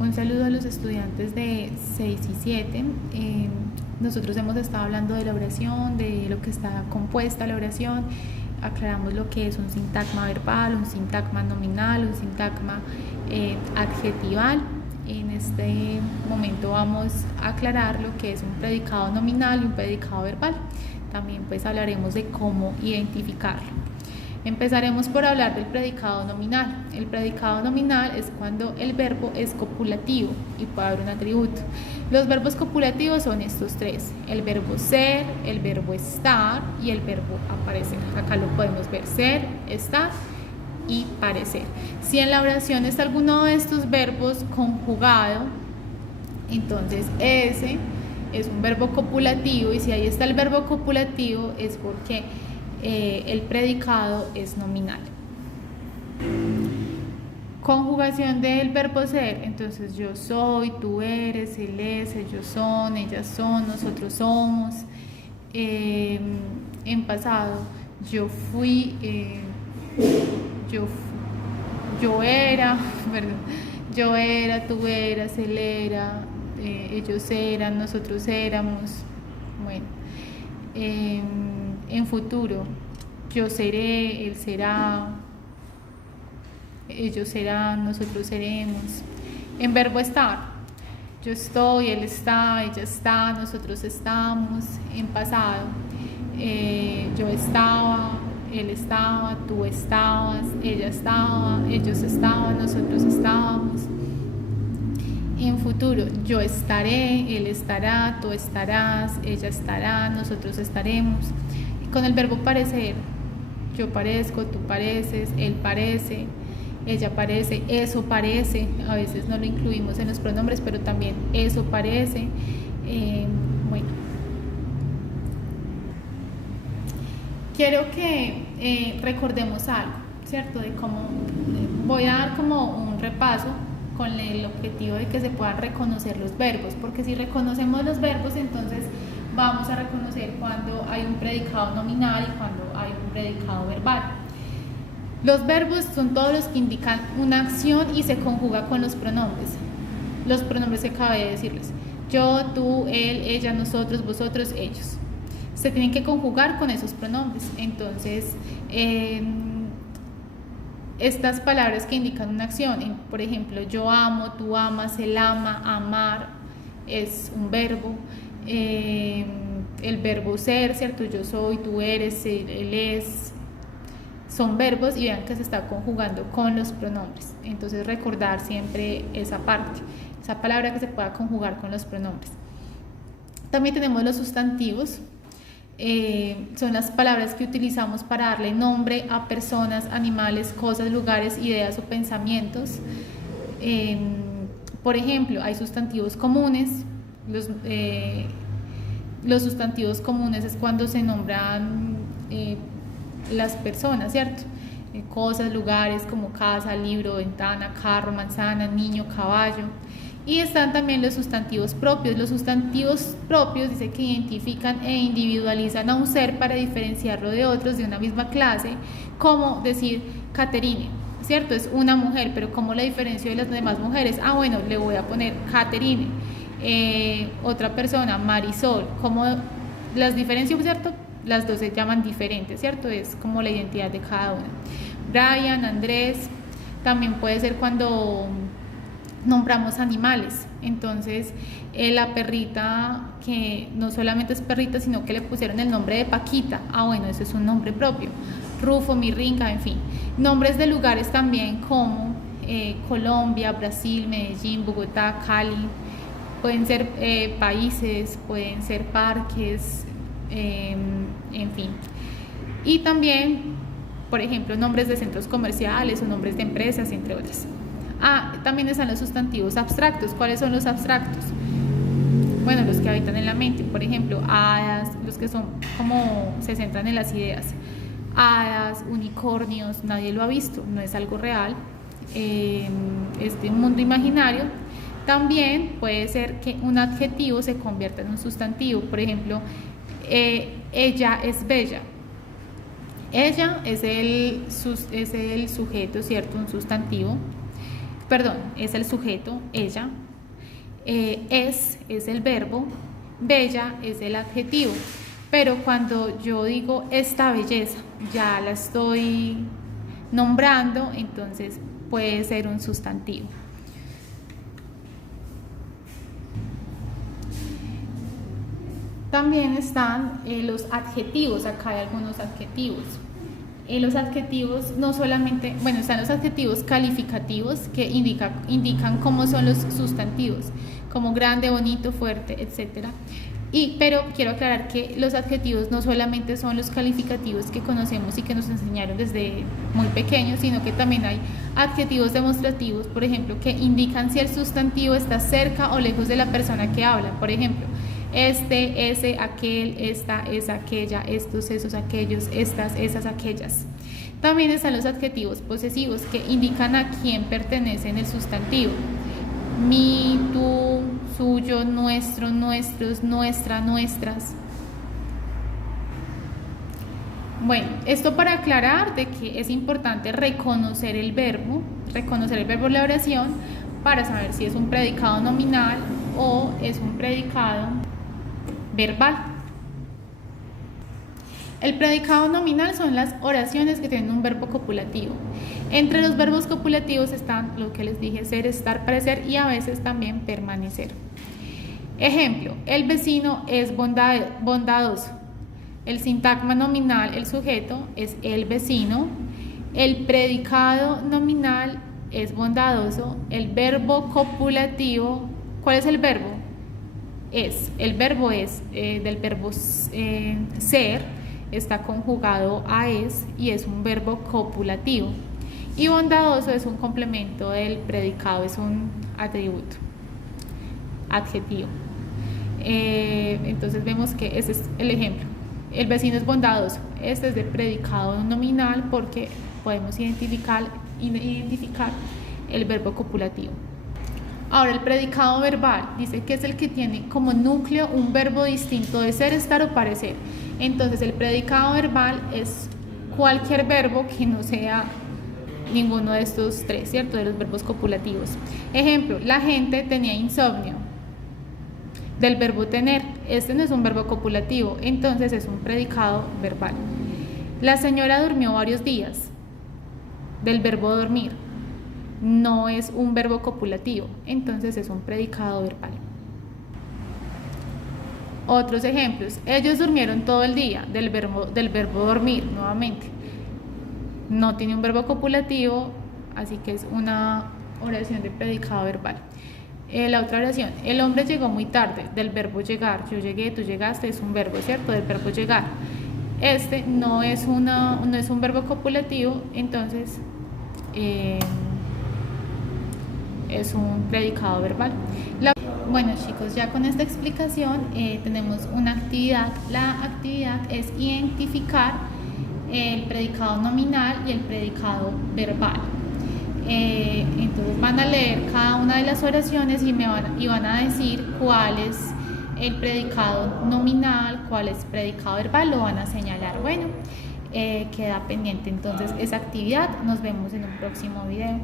Un saludo a los estudiantes de 6 y 7. Nosotros hemos estado hablando de la oración, de lo que está compuesta la oración. Aclaramos lo que es un sintagma verbal, un sintagma nominal, un sintagma adjetival. En este momento vamos a aclarar lo que es un predicado nominal y un predicado verbal. También pues hablaremos de cómo identificarlo. Empezaremos por hablar del predicado nominal. El predicado nominal es cuando el verbo es copulativo y puede haber un atributo. Los verbos copulativos son estos tres: el verbo ser, el verbo estar y el verbo aparecer. Acá lo podemos ver: ser, estar y parecer. Si en la oración está alguno de estos verbos conjugado, entonces ese es un verbo copulativo, y si ahí está el verbo copulativo es porque el predicado es nominal. Conjugación del verbo ser. Entonces yo soy, tú eres, él es, ellos son, ellas son, nosotros somos. En pasado yo fui, yo era, perdón, yo era, tú eras, él era, ellos eran, nosotros éramos. Bueno, en futuro, yo seré, él será, ellos serán, nosotros seremos. En verbo estar, yo estoy, él está, ella está, nosotros estamos. En pasado, yo estaba, él estaba, tú estabas, ella estaba, ellos estaban, nosotros estábamos. En futuro, yo estaré, él estará, tú estarás, ella estará, nosotros estaremos. Con el verbo parecer, yo parezco, tú pareces, él parece, ella parece, eso parece. A veces no lo incluimos en los pronombres, pero también eso parece. Bueno, quiero que recordemos algo, ¿cierto? De cómo voy a dar como un repaso con el objetivo de que se puedan reconocer los verbos, porque si reconocemos los verbos, entonces vamos a reconocer cuando hay un predicado nominal y cuando hay un predicado verbal. Los verbos son todos los que indican una acción y se conjuga con los pronombres. Los pronombres que acabé de decirles: yo, tú, él, ella, nosotros, vosotros, ellos. Se tienen que conjugar con esos pronombres. Entonces, estas palabras que indican una acción, por ejemplo, yo amo, tú amas, él ama, amar es un verbo. El verbo ser, ¿cierto? Yo soy, tú eres, él es, son verbos, y vean que se está conjugando con los pronombres. Entonces recordar siempre esa parte, esa palabra que se pueda conjugar con los pronombres. También tenemos los sustantivos. Son las palabras que utilizamos para darle nombre a personas, animales, cosas, lugares, ideas o pensamientos. Por ejemplo, hay sustantivos comunes. Los sustantivos comunes es cuando se nombran las personas, ¿cierto? Cosas, lugares como casa, libro, ventana, carro, manzana, niño, caballo. Y están también los sustantivos propios. Los sustantivos propios dice que identifican e individualizan a un ser para diferenciarlo de otros de una misma clase, como decir Caterine, ¿cierto? Es una mujer, pero ¿cómo la diferencio de las demás mujeres? Ah, bueno, le voy a poner Caterine. Otra persona, Marisol, ¿cómo las diferencio, cierto? Las dos se llaman diferentes, ¿cierto? Es como la identidad de cada una. Brian, Andrés. También puede ser cuando nombramos animales. Entonces, la perrita, que no solamente es perrita, sino que le pusieron el nombre de Paquita. Ah, bueno, ese es un nombre propio. Rufo, Mirringa, en fin. Nombres de lugares también como Colombia, Brasil, Medellín, Bogotá, Cali. Pueden ser países, pueden ser parques, en fin. Y también, por ejemplo, nombres de centros comerciales o nombres de empresas, entre otras. También están los sustantivos abstractos. ¿Cuáles son los abstractos? Bueno, los que habitan en la mente. Por ejemplo, hadas, los que son como se centran en las ideas. Hadas, unicornios, nadie lo ha visto, no es algo real, es de un mundo imaginario. También puede ser que un adjetivo se convierta en un sustantivo. Por ejemplo, ella es bella. Ella es el sujeto, ¿cierto? Un sustantivo. perdón, es el sujeto, ella, es el verbo, bella es el adjetivo. Pero cuando yo digo esta belleza, ya la estoy nombrando, entonces puede ser un sustantivo. También están los adjetivos, acá hay algunos adjetivos. Los adjetivos no solamente, bueno, están los adjetivos calificativos que indican cómo son los sustantivos, como grande, bonito, fuerte, etc. Pero quiero aclarar que los adjetivos no solamente son los calificativos que conocemos y que nos enseñaron desde muy pequeños, sino que también hay adjetivos demostrativos, por ejemplo, que indican si el sustantivo está cerca o lejos de la persona que habla. Por ejemplo, este, ese, aquel, esta, esa, aquella, estos, esos, aquellos, estas, esas, aquellas. También están los adjetivos posesivos que indican a quién pertenece en el sustantivo. Mi, tú, suyo, nuestro, nuestros, nuestra, nuestras. Bueno, esto para aclarar de que es importante reconocer el verbo de la oración para saber si es un predicado nominal o es un predicado verbal. El predicado nominal son las oraciones que tienen un verbo copulativo. Entre los verbos copulativos están lo que les dije, ser, estar, parecer y a veces también permanecer. Ejemplo, el vecino es bondadoso. El sintagma nominal, el sujeto, es el vecino. El predicado nominal es bondadoso. El verbo copulativo, ¿cuál es el verbo? El verbo es del verbo ser, está conjugado a es y es un verbo copulativo. Y bondadoso es un complemento del predicado, es un atributo, adjetivo. Entonces vemos que ese es el ejemplo. El vecino es bondadoso. Este es de predicado nominal porque podemos identificar el verbo copulativo. Ahora, el predicado verbal dice que es el que tiene como núcleo un verbo distinto de ser, estar o parecer. Entonces, el predicado verbal es cualquier verbo que no sea ninguno de estos tres, ¿cierto? De los verbos copulativos. Ejemplo, la gente tenía insomnio. Del verbo tener, este no es un verbo copulativo, entonces es un predicado verbal. La señora durmió varios días. Del verbo dormir, no es un verbo copulativo, entonces es un predicado verbal. Otros ejemplos, ellos durmieron todo el día, del verbo dormir, nuevamente. No tiene un verbo copulativo, así que es una oración de predicado verbal. La otra oración, el hombre llegó muy tarde, del verbo llegar, yo llegué, tú llegaste, es un verbo, ¿cierto? Del verbo llegar. Este no es un verbo copulativo, entonces es un predicado verbal. Bueno, chicos, ya con esta explicación tenemos una actividad. La actividad es identificar el predicado nominal y el predicado verbal. Entonces van a leer cada una de las oraciones y van a decir cuál es el predicado nominal, cuál es predicado verbal, lo van a señalar. Bueno, queda pendiente entonces esa actividad. Nos vemos en un próximo video.